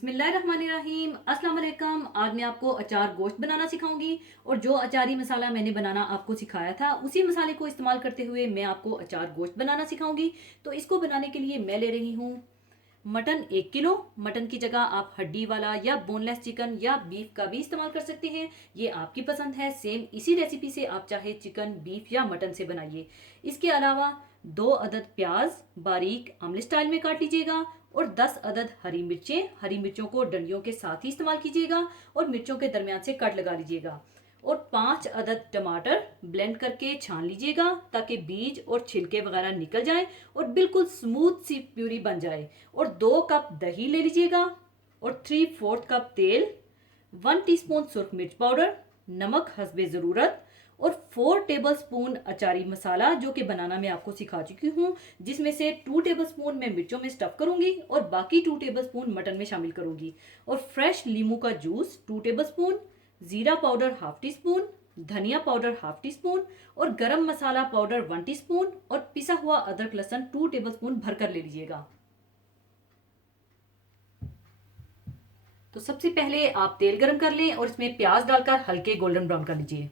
बिस्मिल्लाहिर्रहमानिर्रहीम अस्सलाम वालेकुम। आज मैं आपको अचार गोश्त बनाना सिखाऊंगी और जो अचारी मसाला मैंने बनाना आपको सिखाया था उसी मसाले को इस्तेमाल करते हुए मैं आपको अचार गोश्त बनाना सिखाऊंगी। तो इसको बनाने के लिए मैं ले रही हूँ मटन 1 किलो। मटन की जगह आप हड्डी वाला या बोनलेस चिकन या बीफ का भी इस्तेमाल कर सकते हैं, ये आपकी पसंद है। सेम इसी रेसिपी से आप चाहे चिकन बीफ या मटन से बनाइए। इसके अलावा 2 अदद प्याज बारीक आमलेट स्टाइल में काट लीजिएगा और 10 अदद हरी मिर्चें, हरी मिर्चों को डंडियों के साथ ही इस्तेमाल कीजिएगा और मिर्चों के दरमियान से कट लगा लीजिएगा। और 5 अदद टमाटर ब्लेंड करके छान लीजिएगा ताकि बीज और छिलके वगैरह निकल जाएं और बिल्कुल स्मूथ सी प्यूरी बन जाए। और 2 कप दही ले लीजिएगा और 3/4 कप तेल, 1 टीस्पून सुरख मिर्च पाउडर, नमक हस्बे ज़रूरत और 4 टेबलस्पून अचारी मसाला जो कि बनाना मैं आपको सिखा चुकी हूँ, जिसमें से 2 टेबलस्पून मैं मिर्चों में स्टफ करूंगी और बाकी 2 टेबलस्पून मटन में शामिल करूंगी। और फ्रेश नींबू का जूस 2 टेबलस्पून, जीरा पाउडर 1/2 टीस्पून, धनिया पाउडर 1/2 टीस्पून और गरम मसाला पाउडर 1 टीस्पून और पिसा हुआ अदरक लहसुन 2 टेबलस्पून भरकर ले लीजिएगा। तो सबसे पहले आप तेल गरम कर लें और इसमें प्याज डालकर हल्के गोल्डन ब्राउन कर लीजिए।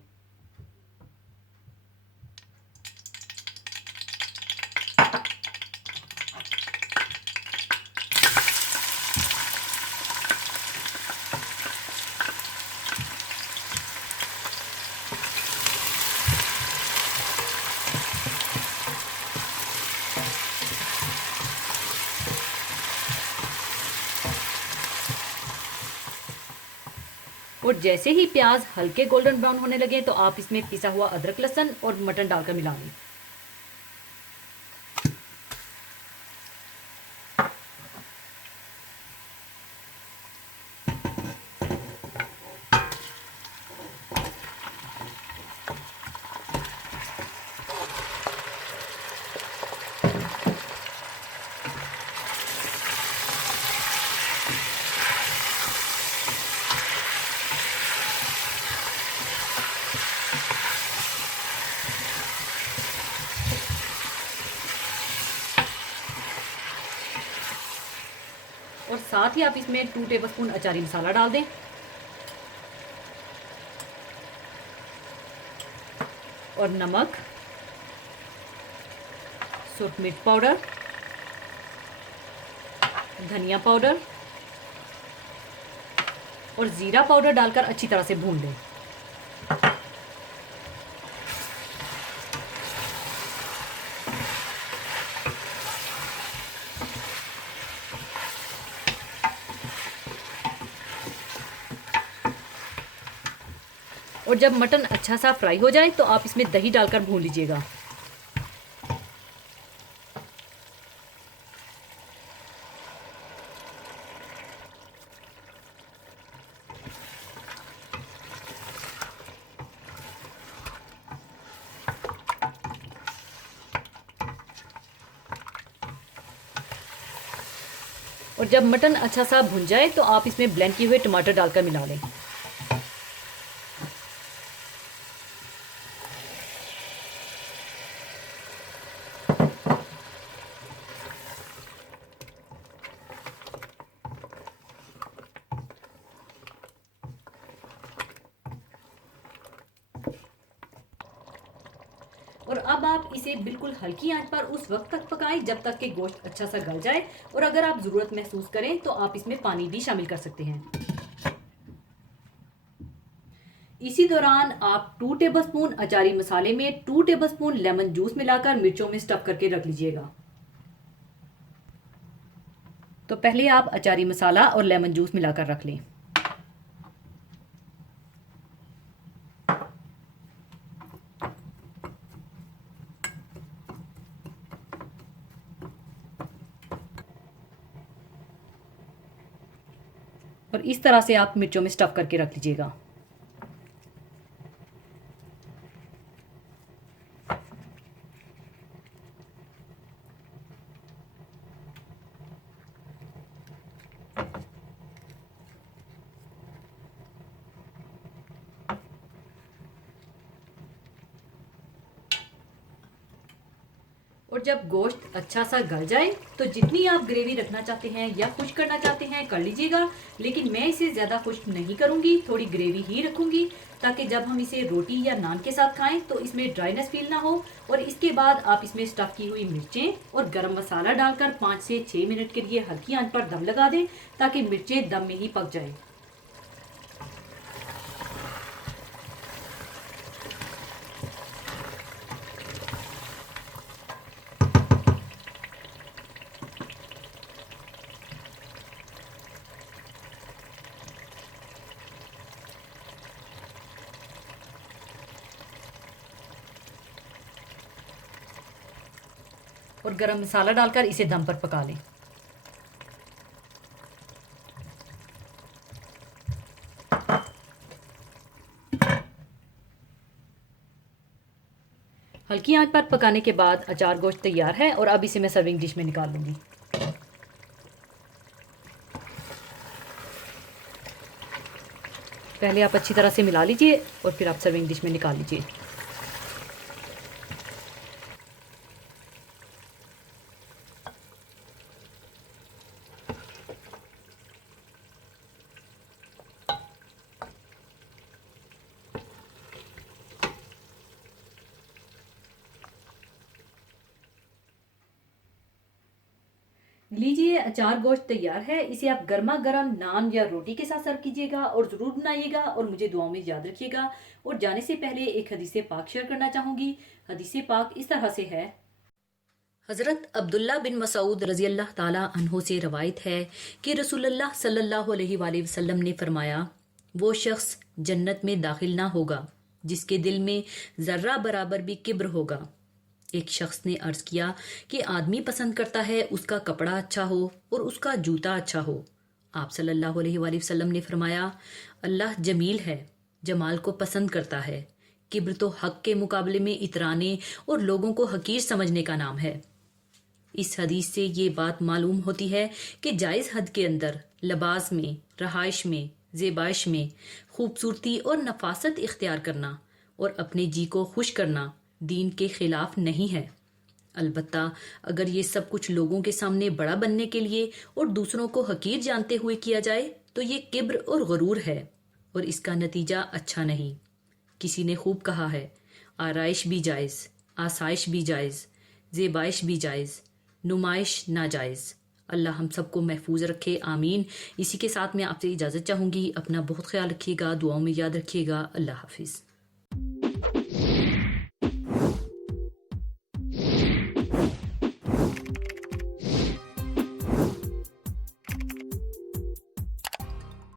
और जैसे ही प्याज हल्के गोल्डन ब्राउन होने लगे तो आप इसमें पिसा हुआ अदरक लहसुन और मटन डालकर मिला लें। और साथ ही आप इसमें 2 टेबलस्पून अचारी मसाला डाल दें और नमक, सुरख मिर्च पाउडर, धनिया पाउडर और जीरा पाउडर डालकर अच्छी तरह से भून लें। और जब मटन अच्छा सा फ्राई हो जाए तो आप इसमें दही डालकर भून लीजिएगा। और जब मटन अच्छा सा भुन जाए तो आप इसमें ब्लेंड किए हुए टमाटर डालकर मिला लें। और अब आप इसे बिल्कुल हल्की आंच पर उस वक्त तक पकाएं जब तक कि गोश्त अच्छा सा गल जाए। और अगर आप ज़रूरत महसूस करें तो आप इसमें पानी भी शामिल कर सकते हैं। इसी दौरान आप 2 टेबलस्पून अचारी मसाले में 2 टेबलस्पून लेमन जूस मिलाकर मिर्चों में स्टफ करके रख लीजिएगा। तो पहले आप अचारी मसाला और लेमन जूस मिलाकर रख लें। और इस तरह से आप मिर्चों में स्टफ करके रख लीजिएगा। और जब गोश्त अच्छा सा गल जाए तो जितनी आप ग्रेवी रखना चाहते हैं या खुश्क करना चाहते हैं कर लीजिएगा, लेकिन मैं इसे ज़्यादा खुश्क नहीं करूँगी, थोड़ी ग्रेवी ही रखूँगी ताकि जब हम इसे रोटी या नान के साथ खाएं तो इसमें ड्राइनेस फील ना हो। और इसके बाद आप इसमें स्टफ़ की हुई मिर्चें और गरम मसाला डालकर 5 से 6 मिनट के लिए हल्की आंच पर दम लगा दें ताकि मिर्चें दम में ही पक जाएं। और गरम मसाला डालकर इसे दम पर पका लें। हल्की आंच पर पकाने के बाद अचार गोश्त तैयार है और अब इसे मैं सर्विंग डिश में निकाल लूँगी। पहले आप अच्छी तरह से मिला लीजिए और फिर आप सर्विंग डिश में निकाल लीजिए। लीजिए, अचार गोश्त तैयार है। इसे आप गर्मा गर्म नान या रोटी के साथ सर्व कीजिएगा और ज़रूर बनाइएगा और मुझे दुआओं में याद रखिएगा। और जाने से पहले एक हदीस पाक शेयर करना चाहूँगी। हदीस पाक इस तरह से है। हज़रत अब्दुल्ला बिन मसूद रज़ी अल्लाह ताला अन्हो से रवायत है कि रसूलुल्लाह सल्लल्लाहु अलैहि वसल्लम ने फरमाया, वो शख्स जन्नत में दाखिल ना होगा जिसके दिल में ज़र्रा बराबर भी किब्र होगा। एक शख्स ने अर्ज किया कि आदमी पसंद करता है उसका कपड़ा अच्छा हो और उसका जूता अच्छा हो। आप सल्लल्लाहु अलैहि वसल्लम ने फरमाया, अल्लाह जमील है, जमाल को पसंद करता है। किब्र तो हक के मुकाबले में इतराने और लोगों को हकीर समझने का नाम है। इस हदीस से ये बात मालूम होती है कि जायज़ हद के अंदर लिबास में, रहाइश में, ज़ेबाइश में खूबसूरती और नफासत इख्तियार करना और अपने जी को खुश करना दीन के खिलाफ नहीं है। अलबत्ता अगर ये सब कुछ लोगों के सामने बड़ा बनने के लिए और दूसरों को हकीर जानते हुए किया जाए तो ये किब्र और गरूर है और इसका नतीजा अच्छा नहीं। किसी ने खूब कहा है, आराइश भी जायज़, आसाइश भी जायज़, ज़ेबाइश भी जायज़, नुमाइश नाजायज़। अल्लाह हम सबको महफूज रखे, आमीन। इसी के साथ मैं आपसे इजाज़त चाहूँगी। अपना बहुत ख्याल रखिएगा, दुआओं में याद रखिएगा। अल्लाह हाफिज़।